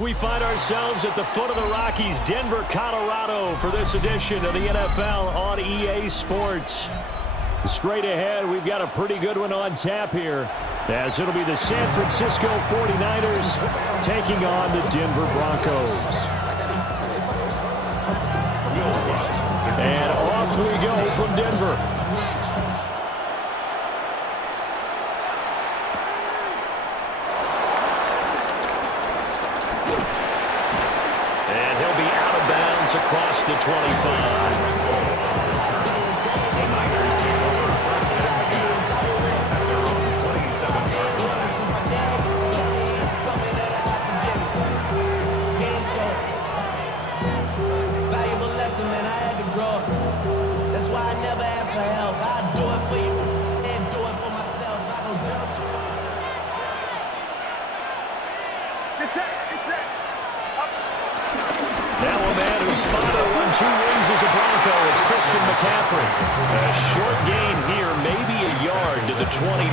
We find ourselves at the foot of the Rockies, Denver, Colorado, for this edition of the NFL on EA Sports. Straight ahead, we've got a pretty good one on tap here, as it'll be the San Francisco 49ers taking on the Denver Broncos. And off we go from Denver. And he'll be out of bounds across the 25. Father won 2 rings as a Bronco. It's Christian McCaffrey. A short gain here, maybe a yard to the 29.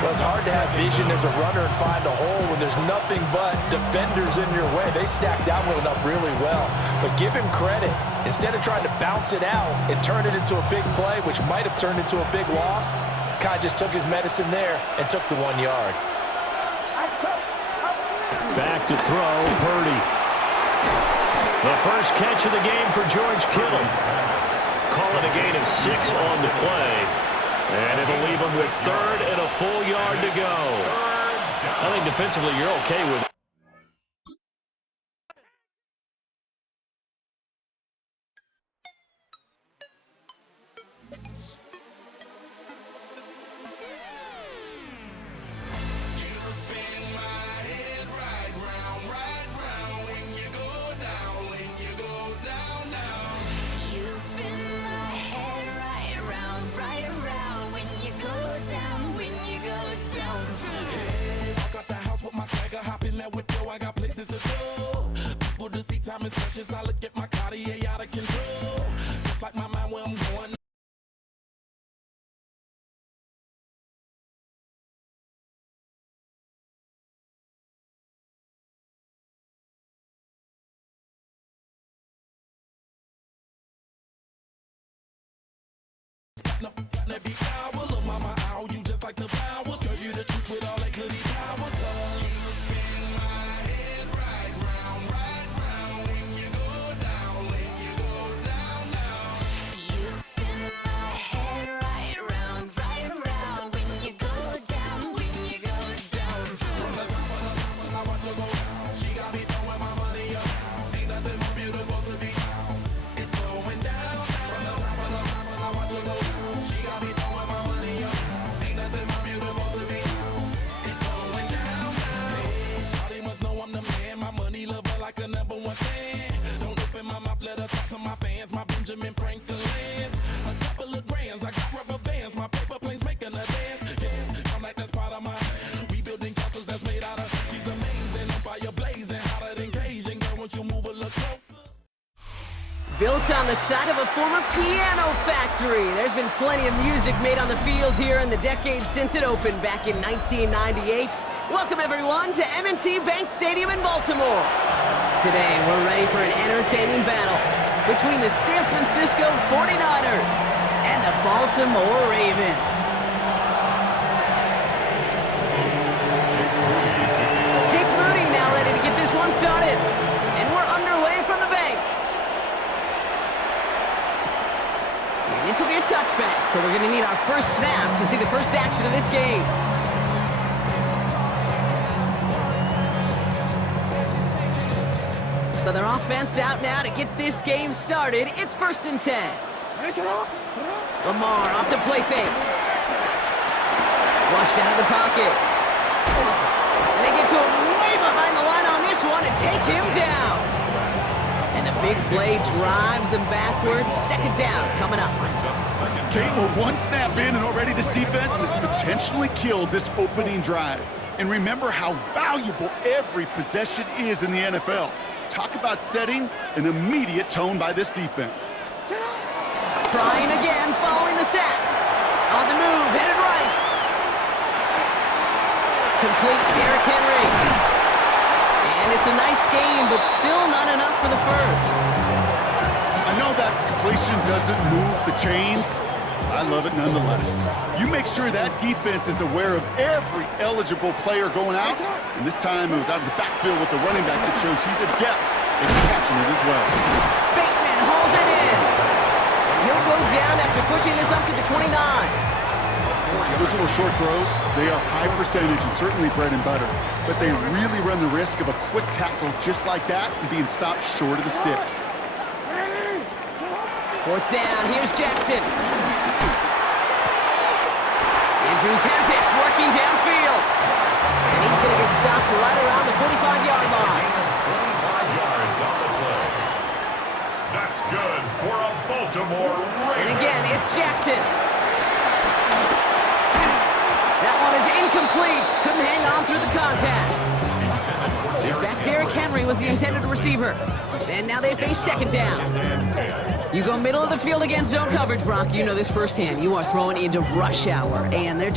Well, it's hard to have vision as a runner and find a hole when there's nothing but defenders in your way. They stacked that one up really well. But give him credit. Instead of trying to bounce it out and turn it into a big play, which might have turned into a big loss, Kai just took his medicine there and took the 1 yard. Back to throw, Purdy. The first catch of the game for George Kittle. Call it a gain of 6 on the play. And it'll leave him with 3rd and a full yard to go. I think defensively you're okay with it. I got places to go. People to see, time is precious. I look at my Cartier out of control. Just like my mind where I'm going. Every hour, look, mama, ow, you just like the flowers. Girl, you the truth with all that goody powers. Like a number 1 fan. Don't open my mouth, let her talk to my fans. My Benjamin Franklin's. A couple of grands, I got rubber bands. My paper planes making a dance. Dance, I'm like that's part of my rebuilding castles that's made out of. She's amazing, on fire blazing, hotter than Cajun. Girl, won't you move a little closer? Built on the side of a former piano factory, there's been plenty of music made on the field here in the decade since it opened back in 1998. Welcome, everyone, to M&T Bank Stadium in Baltimore. Today, we're ready for an entertaining battle between the San Francisco 49ers and the Baltimore Ravens. Jake Moody now ready to get this one started. And we're underway from the bank. And this will be a touchback, so we're going to need our first snap to see the first action of this game. So their offense out now to get this game started. It's 1st and 10. Lamar off to play fake. Flushed out of the pocket. And they get to him way behind the line on this one and take him down. And the big play drives them backwards. 2nd down coming up. Kate, we're 1 snap in and already this defense has potentially killed this opening drive. And remember how valuable every possession is in the NFL. Talk about setting an immediate tone by this defense. Trying again, following the sack. On the move, headed right. Complete, Derrick Henry. It's a nice game, but still not enough for the first. I know that completion doesn't move the chains. I love it nonetheless. You make sure that defense is aware of every eligible player going out, and this time it was out of the backfield with the running back that shows he's adept at catching it as well. Bateman hauls it in. And he'll go down after pushing this up to the 29. Those little short throws, they are high percentage and certainly bread and butter, but they really run the risk of a quick tackle just like that and being stopped short of the sticks. Fourth down, here's Jackson. Andrews has it, working downfield. And he's going to get stopped right around the 45-yard line. 25 yards on the play. That's good for a Baltimore Ravens. And again, it's Jackson. That one is incomplete. Couldn't hang on through the contact. His back Derrick Henry was the intended receiver. And now they face second down. You go middle of the field against zone coverage, Brock. You know this firsthand. You are throwing into rush hour, and there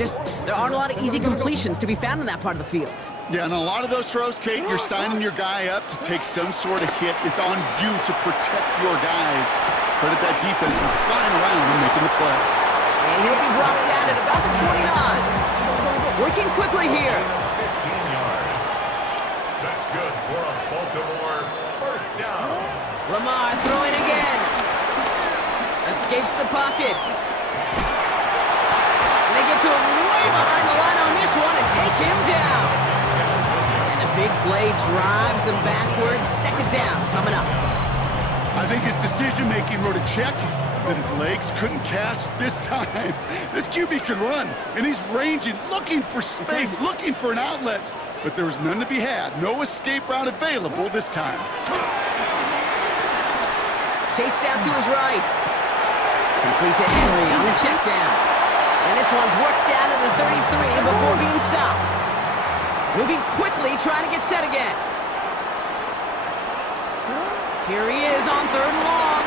aren't a lot of easy completions to be found in that part of the field. Yeah, and a lot of those throws, Kate, you're signing your guy up to take some sort of hit. It's on you to protect your guys. Credit that defense for flying around and making the play. And he'll be brought down at about the 29. Working quickly here. 15 yards. That's good for a Baltimore first down. Lamar throwing again. Escapes the pocket. And they get to him way behind the line on this one and take him down. And the big play drives them backwards. Second down coming up. I think his decision-making wrote a check that his legs couldn't catch this time. This QB can run, and he's ranging, looking for space, looking for an outlet. But there was none to be had. No escape route available this time. Chased out to his right. Complete to Henry on the check down. And this one's worked down to the 33 before being stopped. Moving quickly, trying to get set again. Here he is on third and long.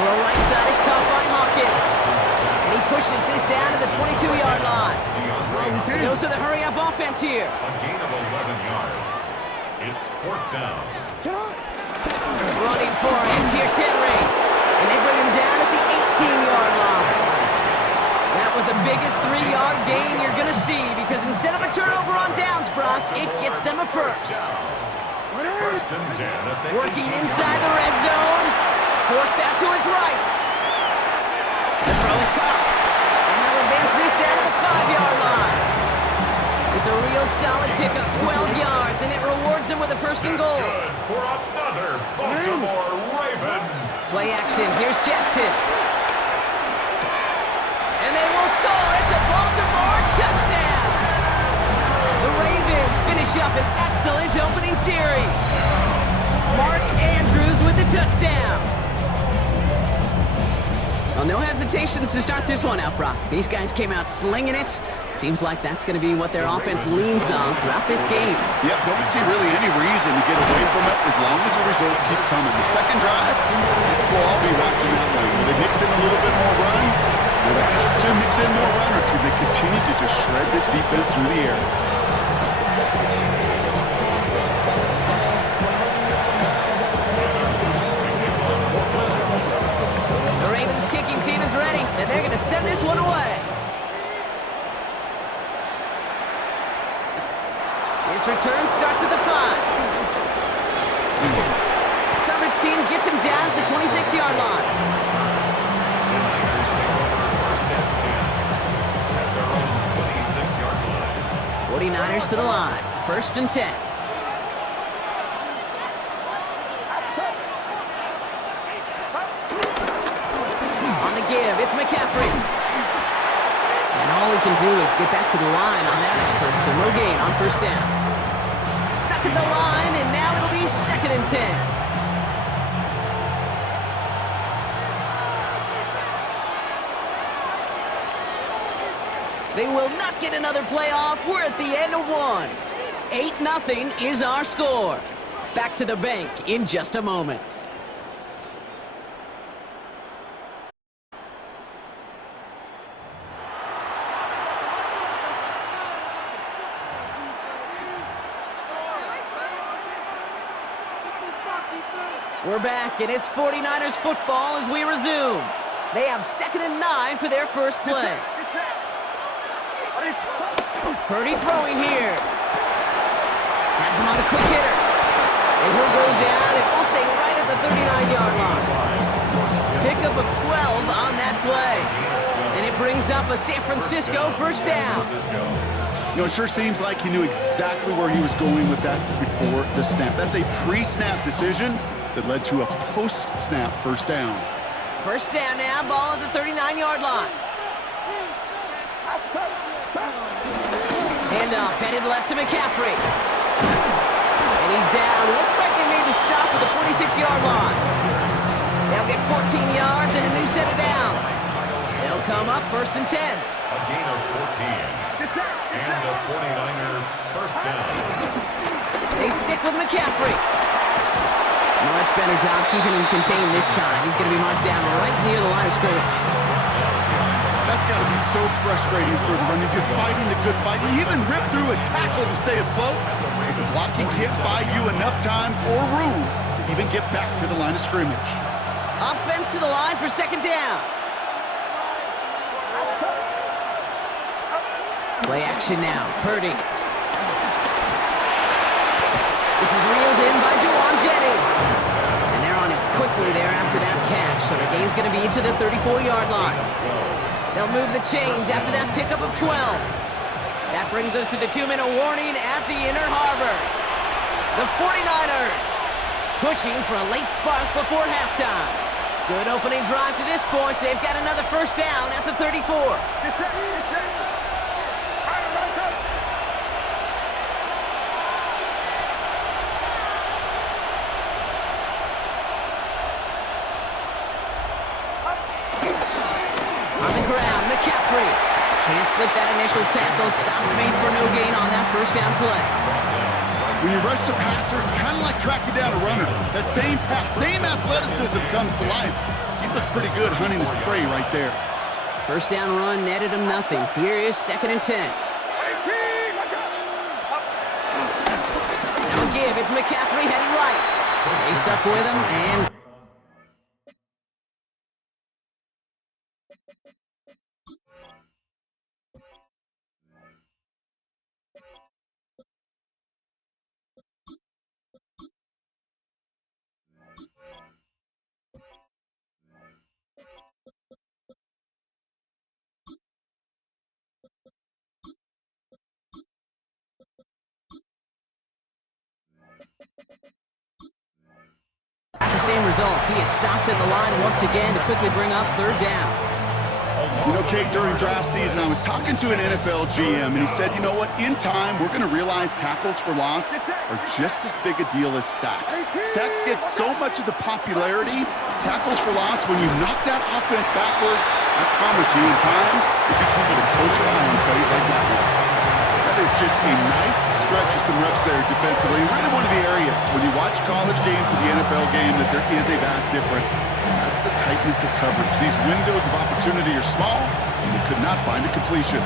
Throw right side is caught by Hawkins. And he pushes this down to the 22-yard line. Those are the hurry-up offense here. A gain of 11 yards. It's fourth down. Running for it. Here's Henry. And they bring him down at the 18-yard line. That was the biggest 3-yard gain you're going to see because instead of a turnover on downs, Brock, it gets them a first. First and 10 at the Working 18 inside the red zone. Forced out to his right. The throw is caught. And they'll advance this down to the 5-yard line. It's a real solid pickup, 12 yards, and it rewards them with a first and goal. Good for another Baltimore Raven. Play action, here's Jackson. And they will score, it's a Baltimore touchdown! The Ravens finish up an excellent opening series. Mark Andrews with the touchdown. Well, no hesitations to start this one out, Brock. These guys came out slinging it. Seems like that's going to be what their offense leans on throughout this game. Yep, don't see really any reason to get away from it as long as the results keep coming. The second drive, we'll all be watching that one. Will they mix in a little bit more run? Will they have to mix in more run, or could they continue to just shred this defense through the air? The Ravens kicking team is ready, and they're going to send this one away. His return starts at the 5. Coverage team gets him down at the 26-yard line. The Niners take over first and 10 at their own 26-yard line. 49ers to the line, first and 10. On the give, it's McCaffrey. And all he can do is get back to the line on that effort, so no gain on first down. Stuck at the line, and now it'll be second and 10. They will not get another playoff. We're at the end of one. 8-0 is our score. Back to the bank in just a moment. We're back, and it's 49ers football as we resume. They have 2nd and 9 for their first play. Purdy throwing here. Has him on the quick hitter. And he'll go down, and we'll say right at the 39-yard line. Pickup of 12 on that play. And it brings up a San Francisco first down. You know, it sure seems like he knew exactly where he was going with that before the snap. That's a pre-snap decision that led to a post-snap first down. First down now, ball at the 39-yard line. Handoff headed left to McCaffrey. And he's down. Looks like they made the stop at the 46-yard line. They'll get 14 yards and a new set of downs. They'll come up 1st and 10. A gain of 14. And the 49er first down. They stick with McCaffrey. Much better job keeping him contained this time. He's going to be marked down right near the line of scrimmage. That's got to be so frustrating for the runner. You're fighting the good fight. You even rip through a tackle to stay afloat. But the blocking can't buy you enough time or room to even get back to the line of scrimmage. Offense to the line for 2nd down. Play action now. Purdy. This is reeled in by Juwan Jennings. And they're on him quickly there after that catch. So the gain's going to be into the 34-yard line. They'll move the chains after that pickup of 12. That brings us to the 2-minute warning at the Inner Harbor. The 49ers pushing for a late spark before halftime. Good opening drive to this point. They've got another first down at the 34. On the ground, McCaffrey. Can't slip that initial tackle. Stops made for no gain on that first down play. When you rush the passer, it's kind of like tracking down a runner. That same pass, same athleticism comes to life. He looked pretty good hunting his prey right there. First down run netted him nothing. Here is 2nd and 10. Now a give. It's McCaffrey heading right. They stuck with him, and at the same result, he is stopped at the line once again to quickly bring up 3rd down. You know, Kate, during draft season, I was talking to an NFL GM, and he said, you know what, in time, we're going to realize tackles for loss are just as big a deal as sacks. Sacks get so much of the popularity. Tackles for loss, when you knock that offense backwards, I promise you, in time, you'll be keeping a closer eye on plays like that one. That is just a nice stretch of some reps there defensively. And really one of the areas, when you watch college game to the NFL game, that there is a vast difference. That's the tightness of coverage. These windows of opportunity are small, and they could not find a completion.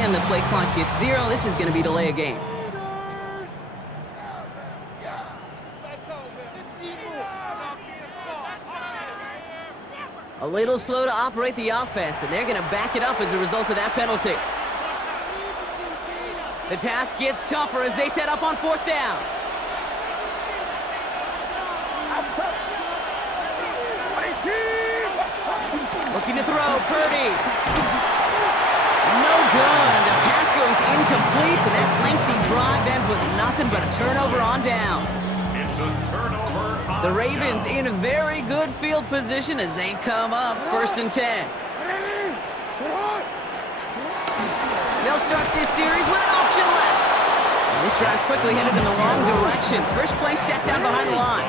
And the play clock hits 0. This is going to be delay a game. A little slow to operate the offense, and they're going to back it up as a result of that penalty. The task gets tougher as they set up on 4th down. Looking to throw, Purdy. No good. The pass goes incomplete, and that lengthy drive ends with nothing but a turnover on downs. It's a turnover on The Ravens in a very good field position as they come up 1st and 10. They'll start this series with an option left. And this drive's quickly headed in the wrong direction. First play set down behind the line.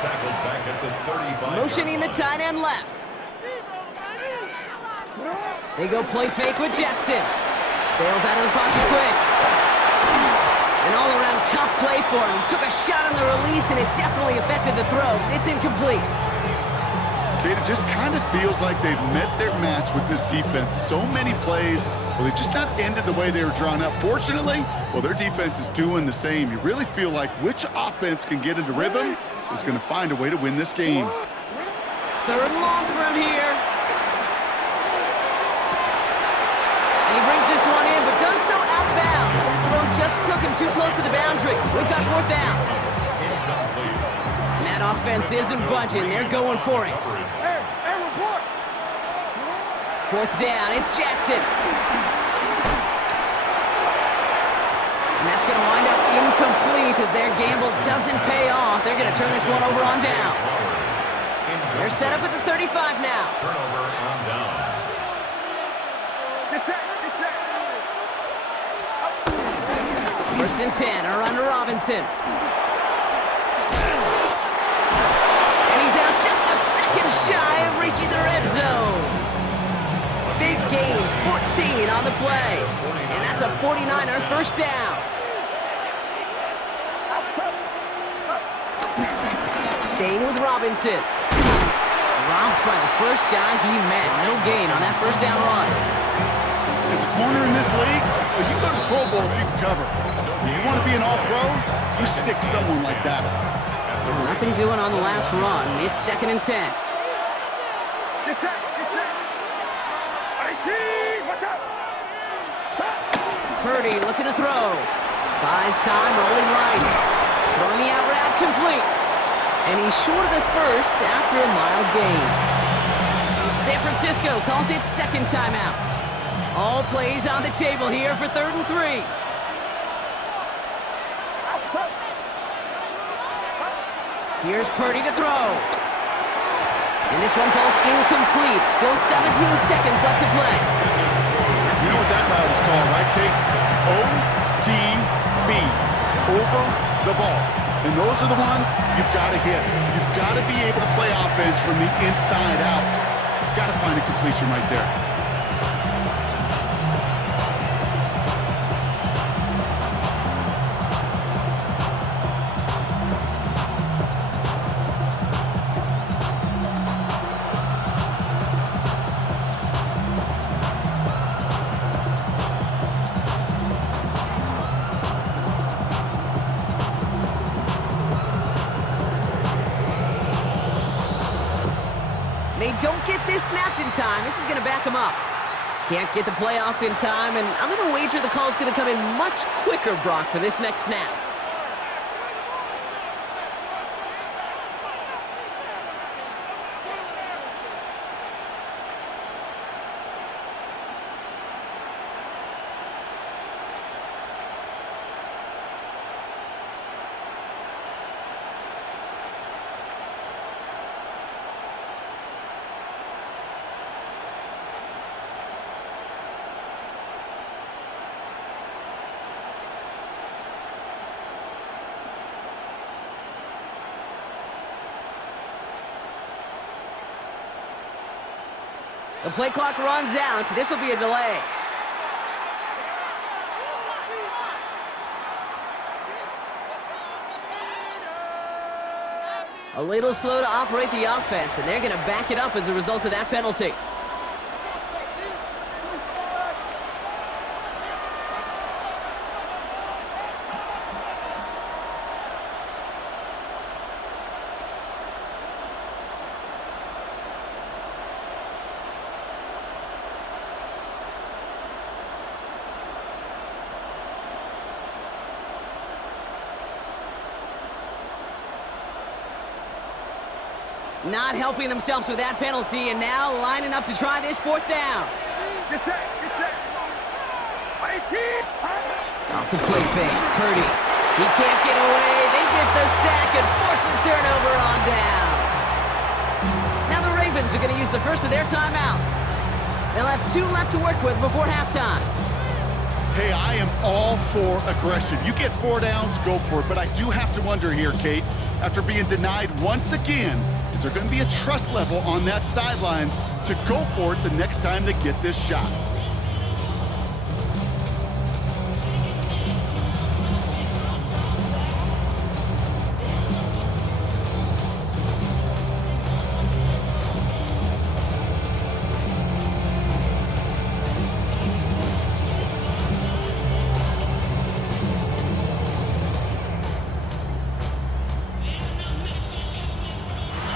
Tackled back at the 35. Motioning the tight end left. They go play fake with Jackson. Bails out of the pocket quick. An all-around tough play for him. He took a shot on the release, and it definitely affected the throw. It's incomplete. Kate, it just kind of feels like they've met their match with this defense. So many plays, well, they just not ended the way they were drawn up. Fortunately, well, their defense is doing the same. You really feel like which offense can get into rhythm is going to find a way to win this game. 3rd and long for him here. And he brings this one in, but does so out of bounds. That throw just took him too close to the boundary. We've got 4th down. And that offense isn't budging. They're going for it. 4th down, it's Jackson. And that's going to wind up incomplete as their gamble doesn't pay off. They're going to turn this one over on downs. They're set up at the 35 now. Turnover on downs. 1st and 10, a run to Robinson. And he's out just a second shy of reaching the red zone. Big gain, 14 on the play. And that's a 49er 1st down. Staying with Robinson. Dropped by the first guy he met. No gain on that 1st down run. As a corner in this league, well, you go to the Pro Bowl if you can cover. If you want to be an all-pro, you stick someone like that. Nothing doing on the last run. It's 2nd and 10. Purdy looking to throw. Buys time, rolling right. Throwing the out route complete. And he's short of the 1st after a mild gain. San Francisco calls it 2nd timeout. All plays on the table here for 3rd and 3. Here's Purdy to throw. And this one falls incomplete. Still 17 seconds left to play. You know what that route is called, right, Kate? OTB, over the ball. And those are the ones you've got to hit. You've got to be able to play offense from the inside out. You've got to find a completion right there. They don't get this snapped in time. This is going to back them up. Can't get the playoff in time, and I'm going to wager the call is going to come in much quicker, Brock, for this next snap. The play clock runs out. This will be a delay. A little slow to operate the offense, and they're going to back it up as a result of that penalty. Not helping themselves with that penalty, and now lining up to try this 4th down. Off the play fake, Purdy. He can't get away. They get the sack and force a turnover on downs. Now the Ravens are going to use the first of their timeouts. They'll have 2 left to work with before halftime. Hey, I am all for aggression. You get 4 downs, go for it. But I do have to wonder here, Kate, after being denied once again, is Is there going to be a trust level on that sidelines to go for it the next time they get this shot?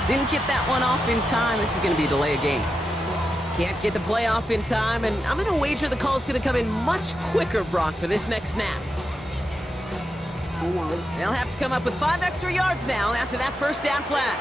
Didn't get that one off in time. This is going to be a delay of game. Can't get the play off in time, and I'm going to wager the call's going to come in much quicker, Brock, for this next snap. They'll have to come up with 5 extra yards now after that first down flag.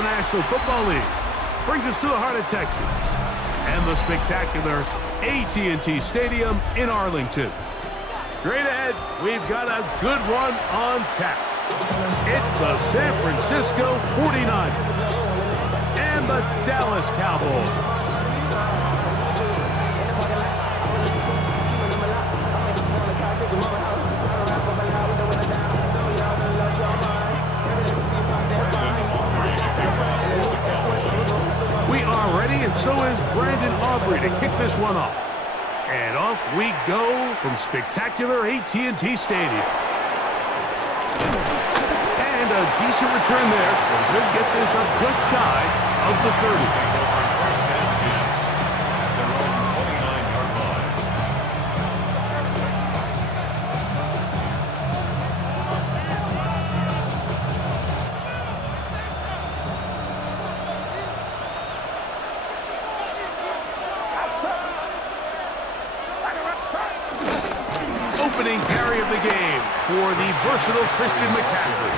the National Football League. Brings us to the heart of Texas and the spectacular AT&T Stadium in Arlington. Straight ahead, we've got a good one on tap. It's the San Francisco 49ers and the Dallas Cowboys. We are ready, and so is Brandon Aubrey to kick this one off. And off we go from spectacular AT&T Stadium. And a decent return there. We'll get this up just shy of the 30. Opening carry of the game for the versatile Christian McCaffrey.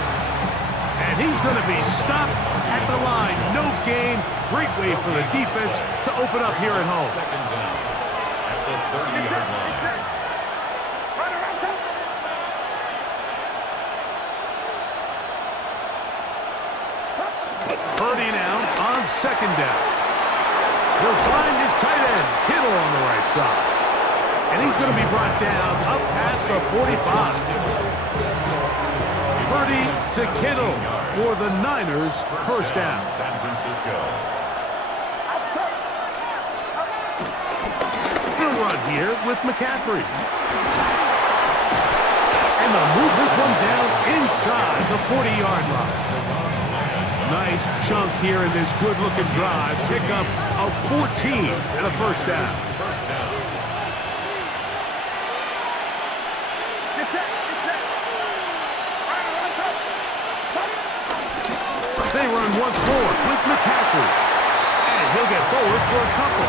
And he's going to be stopped at the line. No gain. Great way for the defense to open up here at home. Second down at the 30-yard line. Purdy now on second down. He'll find his tight end, Kittle, on the right side. And he's going to be brought down up past the 45. Purdy to Kittle for the Niners, first down. San Francisco. He'll run here with McCaffrey. And they'll move this one down inside the 40-yard line. Nice chunk here in this good-looking drive. Pick up a 14 and a first down. First down. They run once more with McCaffrey. And he'll get forward for a couple.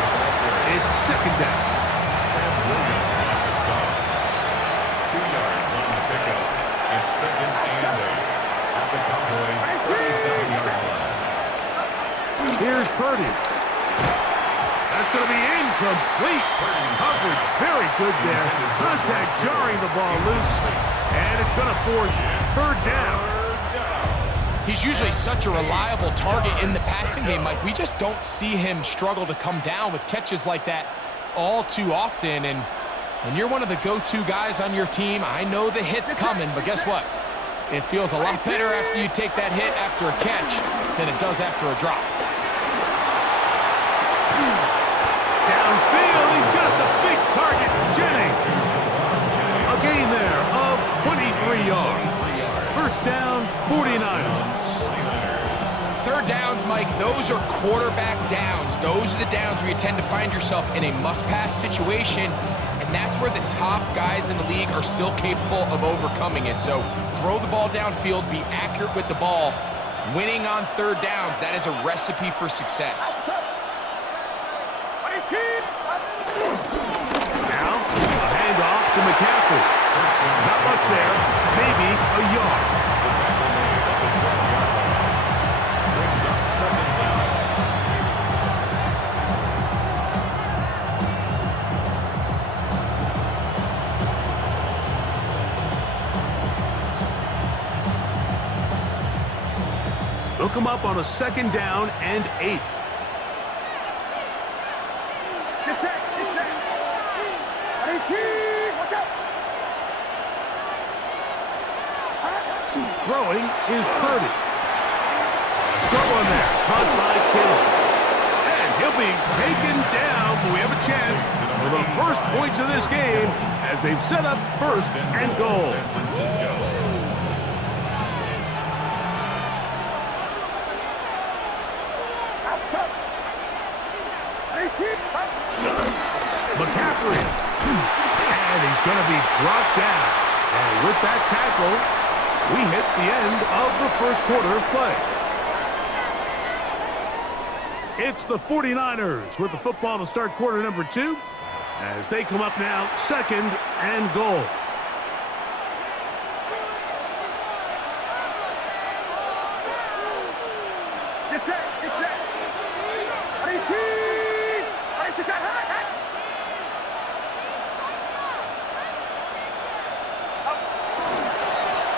It's second down. Sam Williams on the stop. 2 yards on the pickup. It's second and 8 at the Cowboys' 37-yard line. Here's Purdy. That's going to be incomplete. Coverage very good there. Contact jarring the ball loose. And it's going to force third down. He's usually such a reliable target in the passing game, Mike. We just don't see him struggle to come down with catches like that all too often. And when you're one of the go-to guys on your team, I know the hit's coming, but guess what? It feels a lot better after you take that hit after a catch than it does after a drop. Downfield, he's got the big target, Jennings. A gain there of 23 yards. First down, 49ers. Third downs, Mike, those are quarterback downs. Those are the downs where you tend to find yourself in a must-pass situation, and that's where the top guys in the league are still capable of overcoming it. So throw the ball downfield, be accurate with the ball. Winning on third downs, that is a recipe for success. Now, a handoff to McCaffrey. Not much there, maybe a yard. The tackle made at the 12-yard line. Brings up second down. They'll come up on a second down and 8. Throwing is Purdy. Throw on there, caught by Kittle. And he'll be taken down, but we have a chance for the first points of this game as they've set up first and goal. San Francisco. McCaffrey. And he's going to be brought down. And with that tackle, we hit the end of the first quarter of play. It's the 49ers with the football to start quarter number 2 as they come up now second and goal. Yes, sir.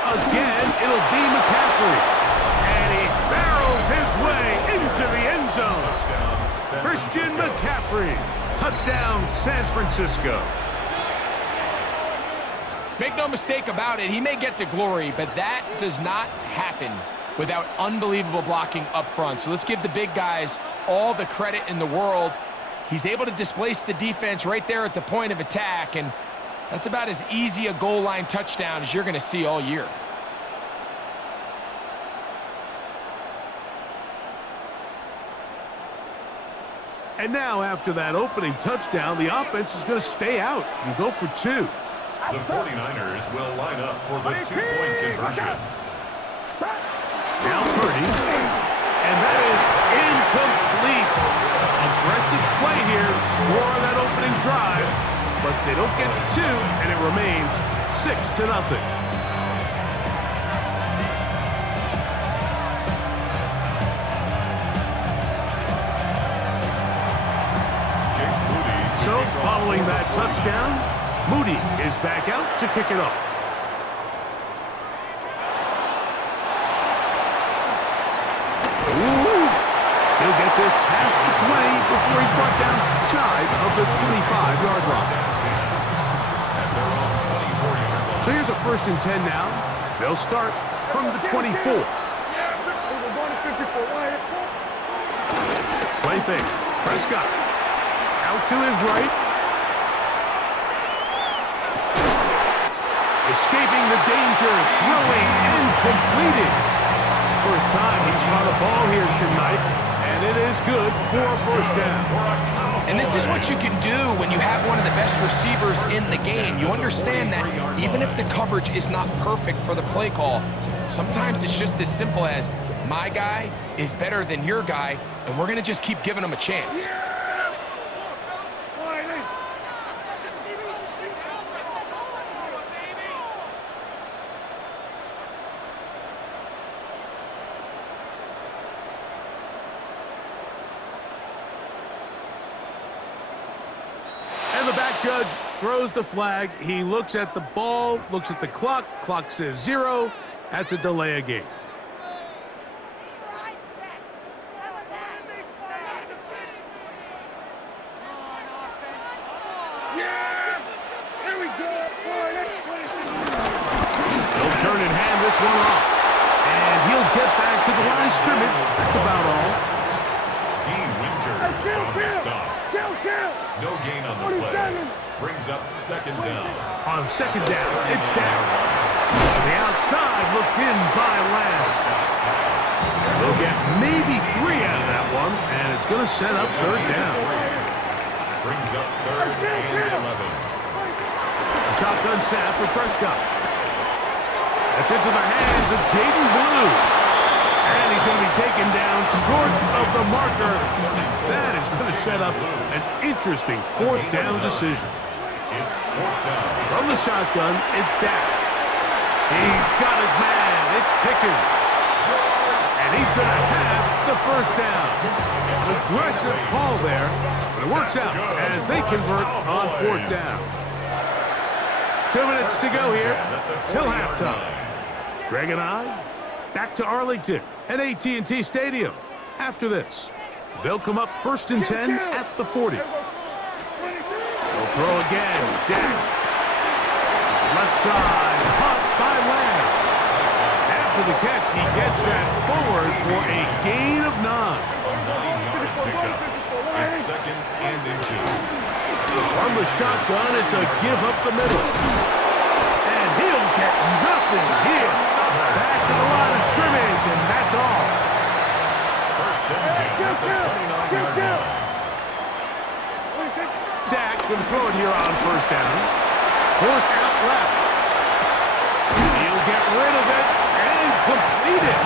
Again, it'll be McCaffrey. And he barrels his way into the end zone. Touchdown, San Christian Francisco. McCaffrey. Touchdown, San Francisco. Make no mistake about it, he may get the glory, but that does not happen without unbelievable blocking up front. So let's give the big guys all the credit in the world. He's able to displace the defense right there at the point of attack, and that's about as easy a goal line touchdown as you're going to see all year. And now, after that opening touchdown, the offense is going to stay out and go for two. The 49ers will line up for the two-point conversion. Now Purdy. And that is incomplete. Aggressive play here. Score on that opening drive. But they don't get the two, and it remains 6-0. So, following that touchdown, Moody is back out to kick it off. Ooh. He'll get this past the 20 before he's brought down shy of the 25-yard line. So here's a 1st and 10 now. They'll start from the 24. Play fake. Prescott. Out to his right. Escaping the danger, throwing and completing. First time he's caught a ball here tonight, and it is good for a 1st down. And this is what you can do when you have one of the best receivers in the game. You understand that even if the coverage is not perfect for the play call, sometimes it's just as simple as my guy is better than your guy, and we're going to just keep giving him a chance. And the back judge throws the flag. He looks at the ball, looks at the clock. Clock says 0. That's a delay of game. He'll turn and hand this one off. And he'll get back to the line of scrimmage. That's about all. Dean Winters on the stop. No gain on the play. Brings up 2nd down. On 2nd down, it's down. On the outside, looked in by Lamb. They'll get maybe 3 out of that one, and it's going to set up 3rd down. Brings up 3rd and 11. Shotgun snap for Prescott. That's into the hands of Jaden Blue. And he's going to be taken down short of the marker. That is going to set up an interesting 4th down decision. It's 4th down. From the shotgun, it's Dak. He's got his man. It's Pickens. And he's going to have the 1st down. An aggressive call there, but it works out as they convert on 4th down. 2 minutes to go here till halftime. Greg and I back to Arlington at AT&T Stadium. After this, they'll come up 1st and 10 at the 40. They'll throw again. Dak. Left side. Caught by Lamb. After the catch, he gets that forward for a gain of 9. A 9-yard pickup. It's 2nd and inches. From the shotgun, it's a give up the middle. And he'll get nothing here. Back to the line of scrimmage, and that's all. 1st and 10 at the 29-yard line. Dak going to throw it here on 1st down. Forced out left. He'll get rid of it and complete it.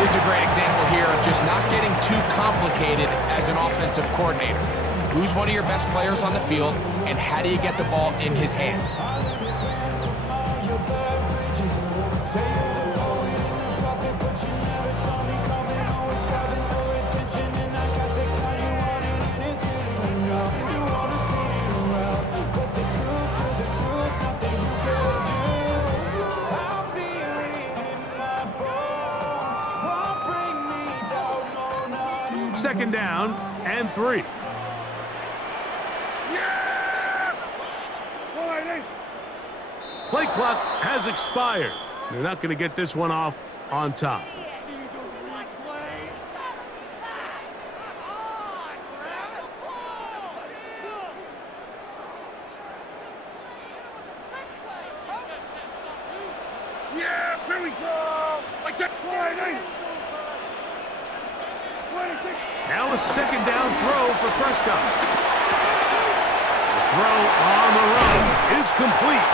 This is a great example here of just not getting too complicated as an offensive coordinator. Who's one of your best players on the field, and how do you get the ball in his hands? Second down and 3. Play clock has expired. They're not going to get this one off on time. Here we go! Like that. Now a second down throw for Prescott. The throw on the run is complete.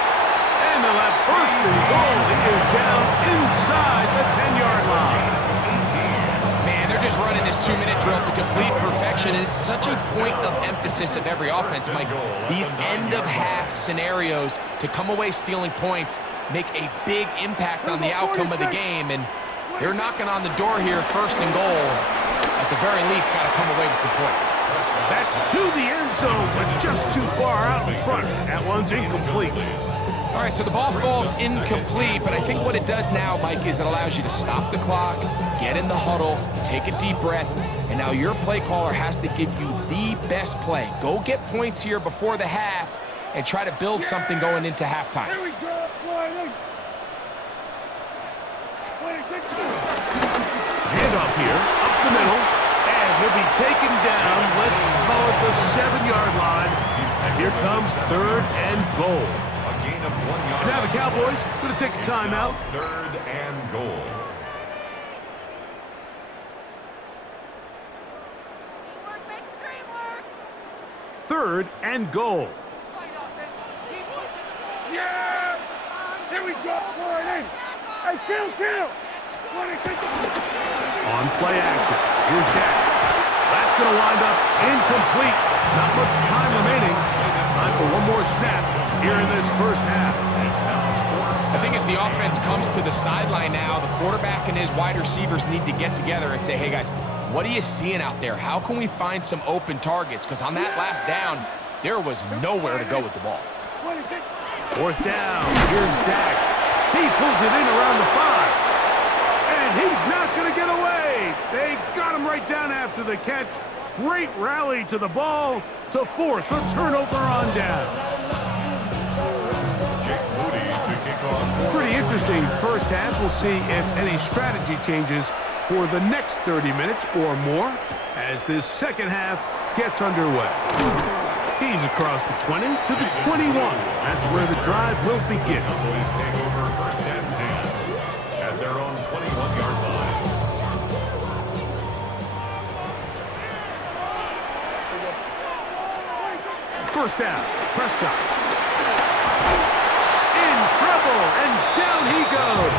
And they'll have first and goal. He is down inside the 10-yard line. Man, they're just running this 2-minute drill to complete perfection. It's such a point of emphasis of every offense, Mike. These end-of-half scenarios to come away stealing points make a big impact on the outcome of the game. And they're knocking on the door here, first and goal. At the very least, got to come away with some points. That's to the end zone, but just too far out in front. That one's incomplete. All right, so the ball falls incomplete, but I think what it does now, Mike, is it allows you to stop the clock, get in the huddle, take a deep breath, and now your play caller has to give you the best play. Go get points here before the half and try to build something going into halftime. Handoff here, up the middle, and he'll be taken down. Let's call it the 7-yard line. And here comes third and goal. A gain of 1 yard. Now the Cowboys going to take a timeout. Third and goal. Teamwork makes the dream work. Third and goal. Yeah! Here we go! Hey, kill! On play action. Here's Dak. That's going to wind up incomplete. Not much time remaining. Time for one more snap here in this first half. I think as the offense comes to the sideline now, the quarterback and his wide receivers need to get together and say, hey, guys, what are you seeing out there? How can we find some open targets? Because on that last down, there was nowhere to go with the ball. Fourth down. Here's Dak. He pulls it in around the 5. And he's not going to get away. They got him right down after the catch. Great rally to the ball to force a turnover on down. Jake Moody to kick off. Pretty interesting first half. We'll see if any strategy changes for the next 30 minutes or more as this second half gets underway. He's across the 20 to the 21. That's where the drive will begin. Cowboys take over first and 10 at their own 21-yard line. First down, Prescott. In trouble, and down he goes.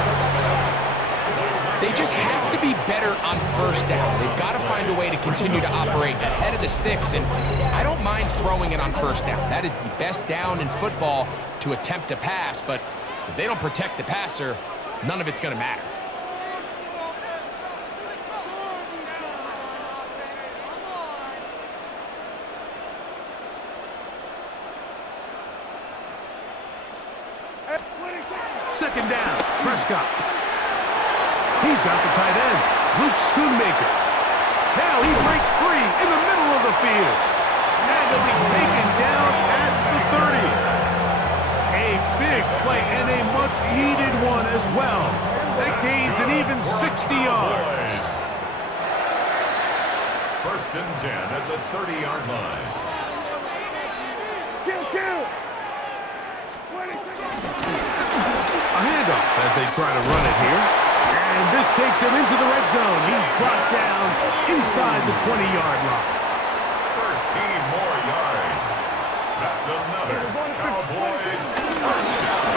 They just have to be better on first down. They've got to find a way to continue to operate ahead of the sticks, and I don't mind throwing it on first down. That is the best down in football to attempt to pass, but if they don't protect the passer, none of it's going to matter. Second down, Prescott. He's got the tight end, Luke Schoonmaker. Now he breaks free in the middle of the field. And he'll be taken down at the 30. A big play and a much-needed one as well. That gains an even 60 yards. First and 10 at the 30-yard line. A handoff as they try to run it here. And this takes him into the red zone. He's brought down inside the 20-yard line. 13 more yards. That's another Cowboys first down.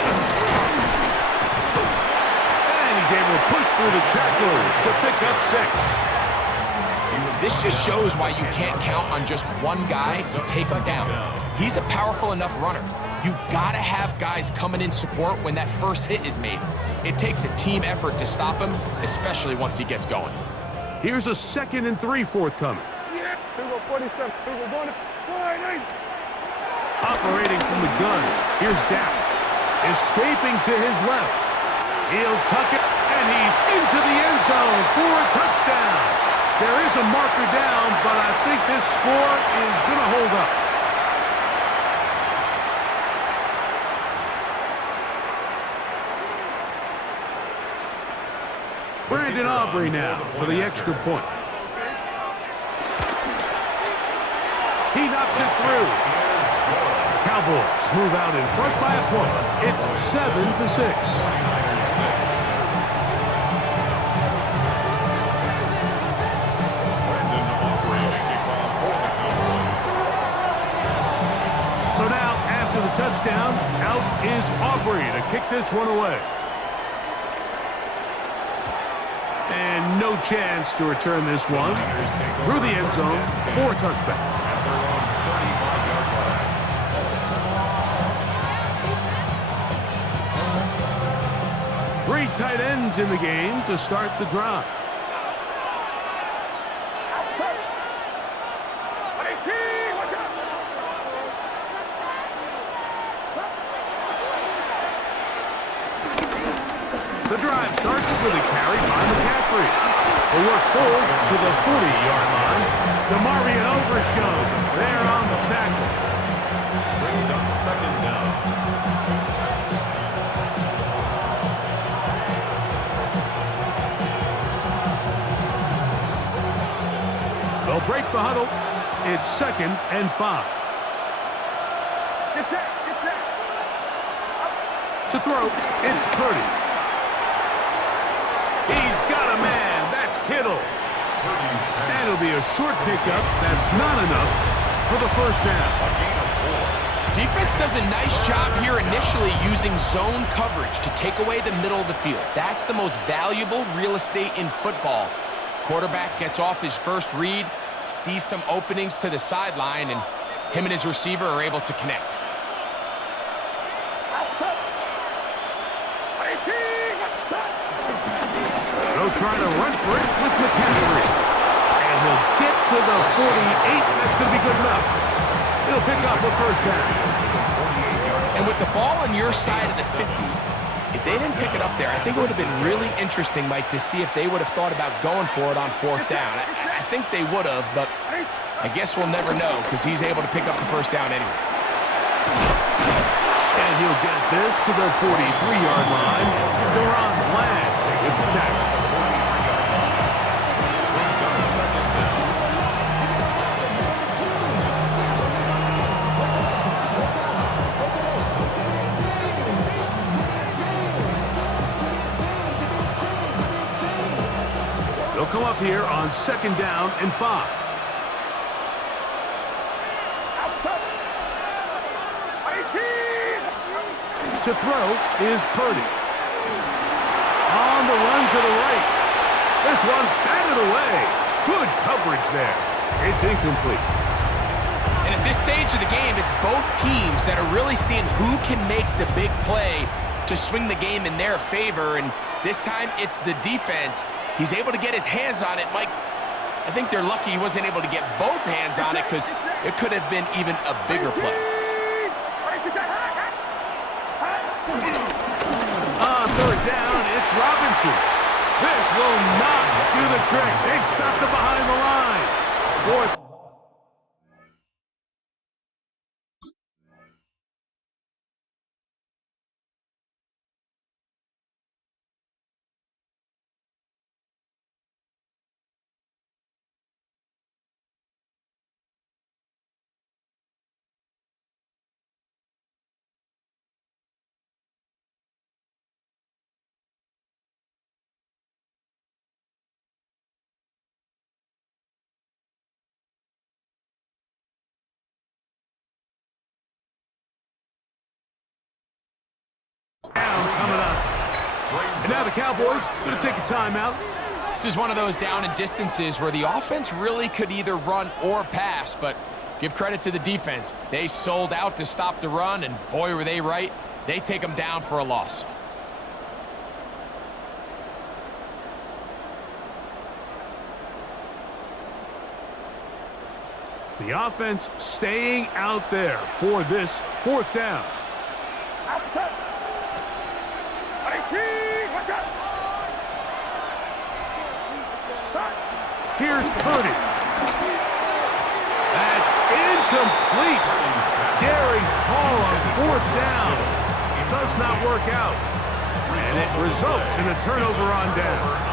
And he's able to push through the tacklers to pick up 6. This just shows why you can't count on just one guy to take him down. He's a powerful enough runner. You gotta have guys coming in support when that first hit is made. It takes a team effort to stop him, especially once he gets going. Here's a 2nd and 3 forthcoming. Operating from the gun, here's Dak. Escaping to his left. He'll tuck it, and he's into the end zone for a touchdown. There is a marker down, but I think this score is going to hold up. Brandon Aubrey now for the extra point. He knocks it through. Cowboys move out in front by a point. It's 7-6. So now, after the touchdown, out is Aubrey to kick this one away. And no chance to return this one through the end zone for a touchback. Three tight ends in the game to start the drive. The drive starts with a carry by McCaffrey. They work forward to the 40-yard line. DeMarvion Overshown there on the tackle. Brings up second down. They'll break the huddle. It's 2nd and 5. Get set, get set. To throw, it's Purdy. He's got a man. That's Kittle. That'll be a short pickup. That's not enough for the first down. Defense does a nice job here initially using zone coverage to take away the middle of the field. That's the most valuable real estate in football. Quarterback gets off his first read, sees some openings to the sideline, and him and his receiver are able to connect. They'll try to run for it with McCaffrey. And he'll get to the 48. That's going to be good enough. He'll pick up a first down. And with the ball on your side of the 50, if they didn't pick it up there, I think it would have been really interesting, Mike, to see if they would have thought about going for it on 4th down. I think they would have, but I guess we'll never know because he's able to pick up the first down anyway. And he'll get this to the 43-yard line. Duran Bland with the tackle. They'll come up here on 2nd down and 5. To throw is Purdy. On the run to the right. This one batted away. Good coverage there. It's incomplete. And at this stage of the game, it's both teams that are really seeing who can make the big play to swing the game in their favor. And this time, it's the defense. He's able to get his hands on it. Mike, I think they're lucky he wasn't able to get both hands on it because it could have been even a bigger play. On 3rd down, it's Robinson. This will not do the trick. They've stopped him behind the line. 4th. Coming up. And now the Cowboys going to take a timeout. This is one of those down and distances where the offense really could either run or pass, but give credit to the defense. They sold out to stop the run, and boy, were they right. They take them down for a loss. The offense staying out there for this 4th down. Here's Purdy. That's incomplete. Daring Hall on fourth down. Does not work out. And it results in a turnover on down.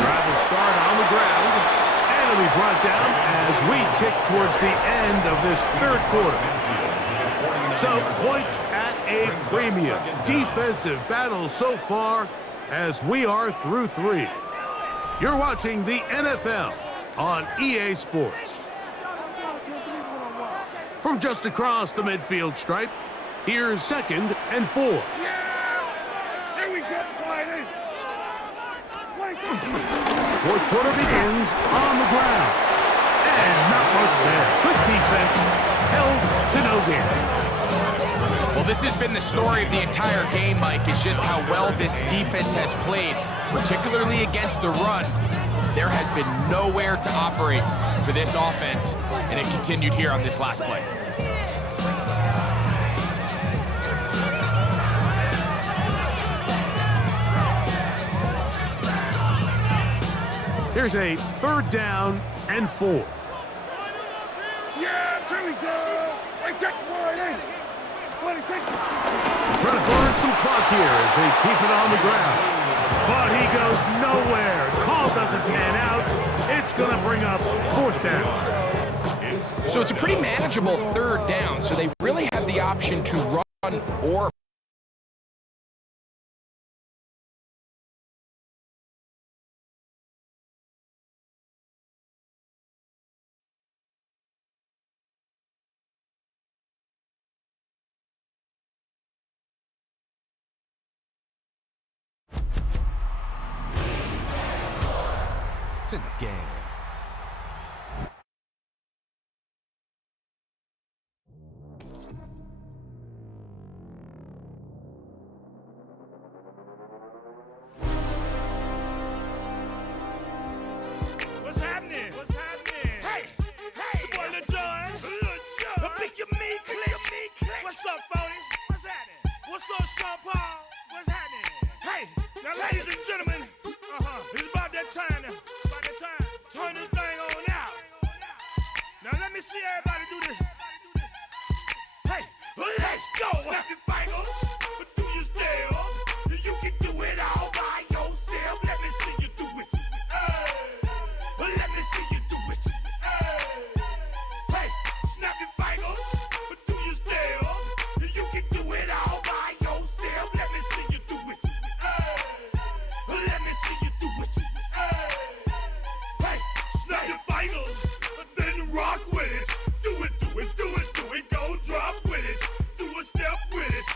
Travel start on the ground, and it'll be brought down as we tick towards the end of this third quarter. So points at a premium. Defensive battle so far as we are through 3. You're watching the NFL on EA Sports. From just across the midfield stripe, here's 2nd and 4. Fourth quarter begins on the ground. And not much there. Good defense. Held to no gain. Well, this has been the story of the entire game, Mike, is just how well this defense has played, particularly against the run. There has been nowhere to operate for this offense, and it continued here on this last play. Here's a 3rd down and 4. Yeah, there we go. Trying to burn some clock here as they keep it on the ground. But he goes nowhere. Call doesn't pan out. It's going to bring up 4th down. So it's a pretty manageable 3rd down, so they really have the option to run or It's in the game. What's happening? What's happening? Hey, it's your boy Lil Jon. A pick your meat click. What's up, Phony? What's happening? What's up, Sean Paul? What's happening? Hey, now ladies and gentlemen, it's about that time now. About that time. Turn this thing on out. Now let me see everybody do this. Hey, let's go. Snap your fingers, but do you still? You can do it all by yourself. Let me see you do it. Let me see you do it. Hey, snap your fingers, but do you still? You can do it all by yourself. Let me see you do it. Let me see you do it. Hey, snap your fingers, then rock with it. Do it, do it, do it, do it. Go drop with it. Do a step with it.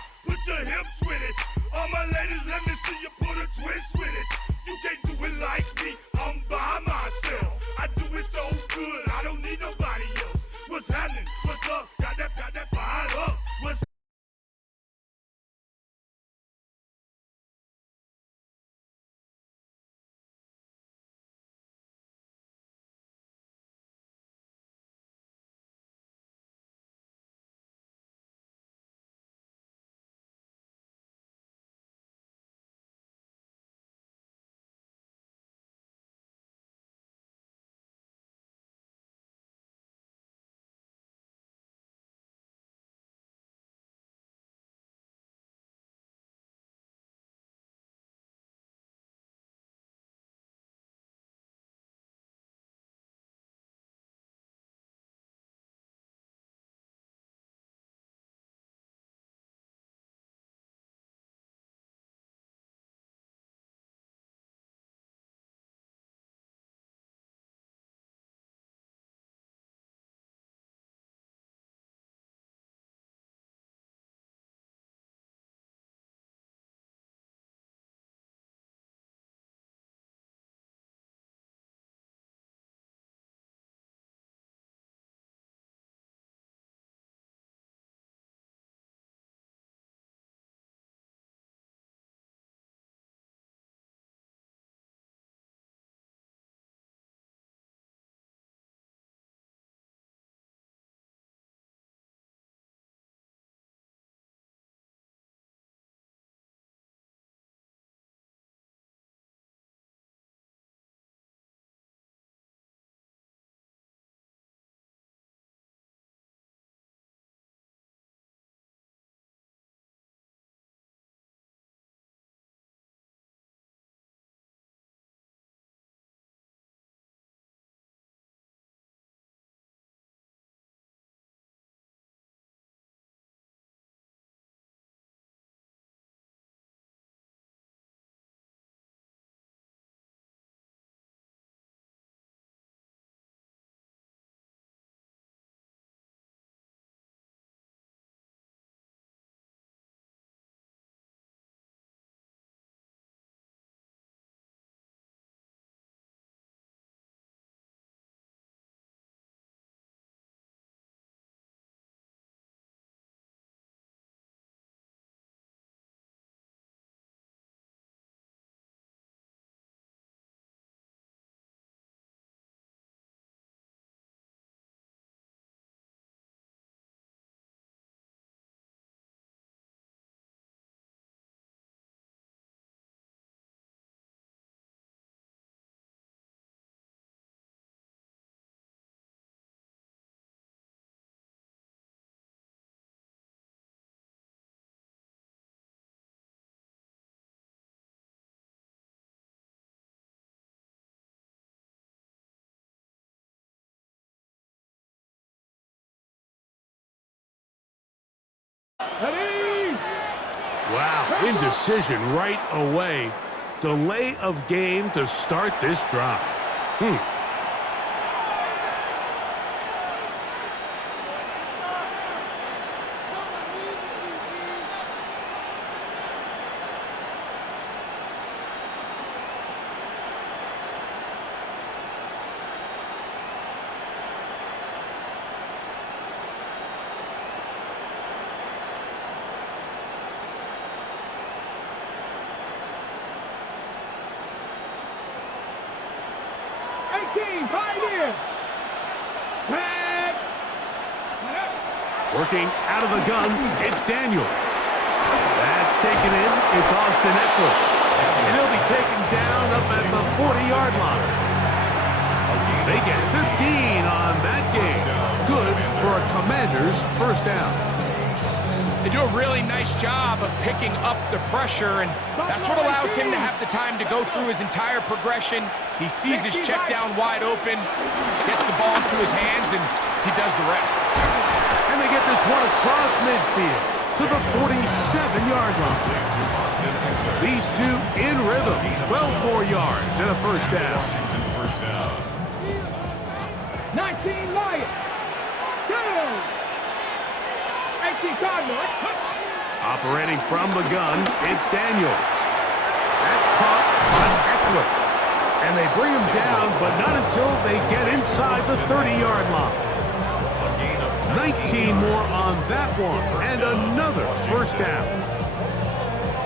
Wow, indecision right away. Delay of game to start this drive. Working out of the gun, it's Daniels. That's taken in. It's Austin Eckler. And he'll be taken down up at the 40-yard line. They get 15 on that game. Good for a Commanders first down. They do a really nice job of picking up the pressure, and that's what allows him to have the time to go through his entire progression. He sees his check down wide open, gets the ball into his hands, and he does the rest. And they get this one across midfield to the 47-yard line. These two in rhythm, 12 more yards and a first down. 19 Lions. 18 Cardinals. Operating from the gun, it's Daniels. That's caught by Eckler. And they bring him down, but not until they get inside the 30-yard line. 19 more on that one, and another first down.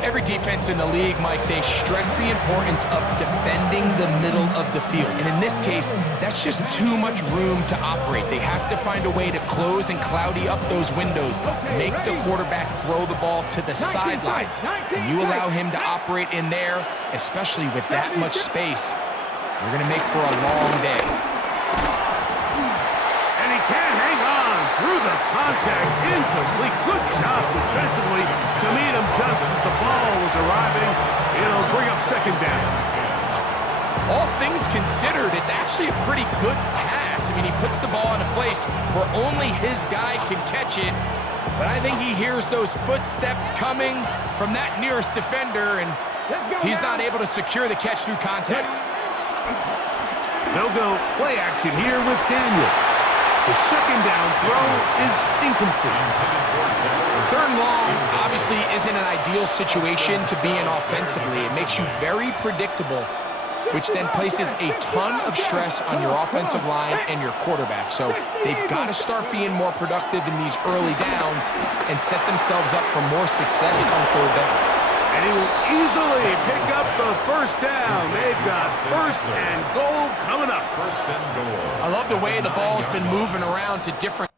Every defense in the league, Mike, they stress the importance of defending the middle of the field. And in this case, that's just too much room to operate. They have to find a way to close and cloudy up those windows, make the quarterback throw the ball to the sidelines. And you allow him to operate in there, especially with that much space, you're going to make for a long day. And he can't hang on through the contact. Incomplete. Good job defensively to meet him just as the ball was arriving. It'll bring up second down. All things considered, it's actually a pretty good pass. I mean, he puts the ball in a place where only his guy can catch it. But I think he hears those footsteps coming from that nearest defender, and he's not able to secure the catch through contact. They'll go play action here with Daniel. The second down throw is incomplete. Third and long obviously isn't an ideal situation to be in offensively. It makes you very predictable, which then places a ton of stress on your offensive line and your quarterback. So they've got to start being more productive in these early downs and set themselves up for more success come third down. And he will easily pick up the first down. They've got first and goal coming up. First and goal. I love the way the ball's been moving around to different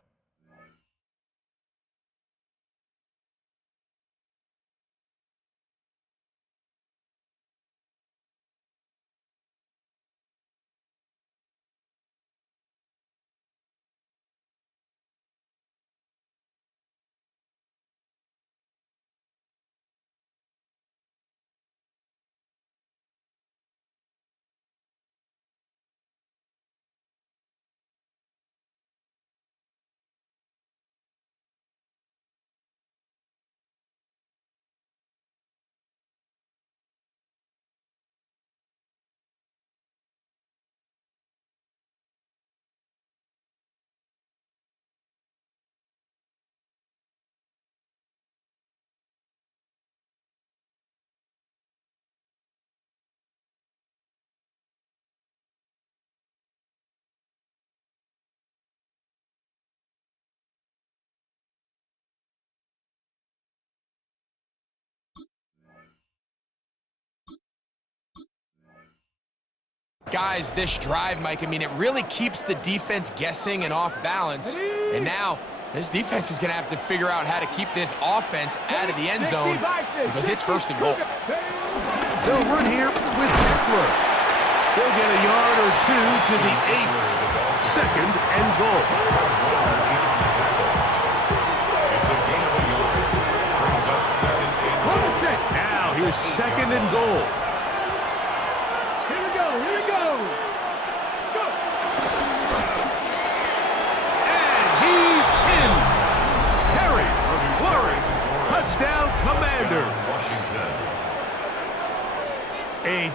guys this drive, Mike. I mean, it really keeps the defense guessing and off balance. And now this defense is going to have to figure out how to keep this offense out of the end zone because it's first and goal. They'll run here with Eckler. They'll get a yard or two to the 8. Second and goal. It's a gain of a yard. Brings up second and goal. Now here's second and goal.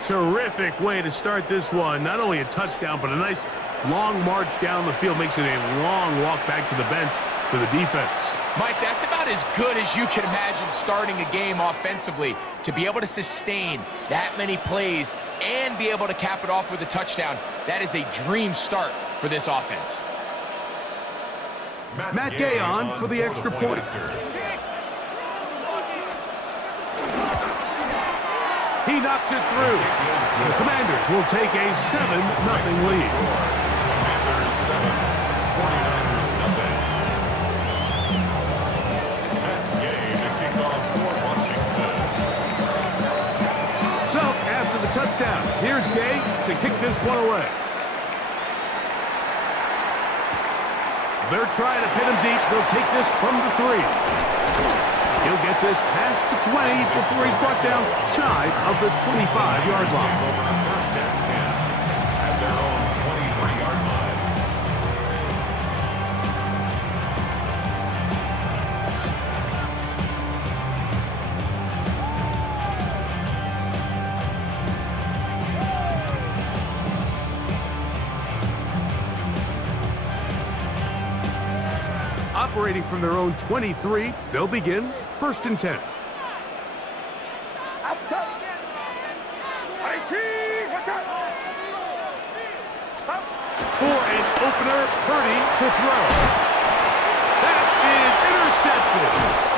terrific way to start this one. Not only a touchdown, but a nice long march down the field. Makes it a long walk back to the bench for the defense. Mike, that's about as good as you can imagine starting a game offensively. To be able to sustain that many plays and be able to cap it off with a touchdown, that is a dream start for this offense. Matt Gay on for the extra point. He knocks it through. The Commanders will take a 7-0 lead. Commanders 7, 49ers nothing. Matt Gay to kick off for Washington. So, after the touchdown, here's Gay to kick this one away. They're trying to pin him deep. They'll take this from the 3. He'll get this past the 20 before he's brought down shy of the 25-yard line. Over first and 10 at their own 23-yard line. Operating from their own 23, they'll begin 1st and 10. For an opener, Purdy to throw. That is intercepted.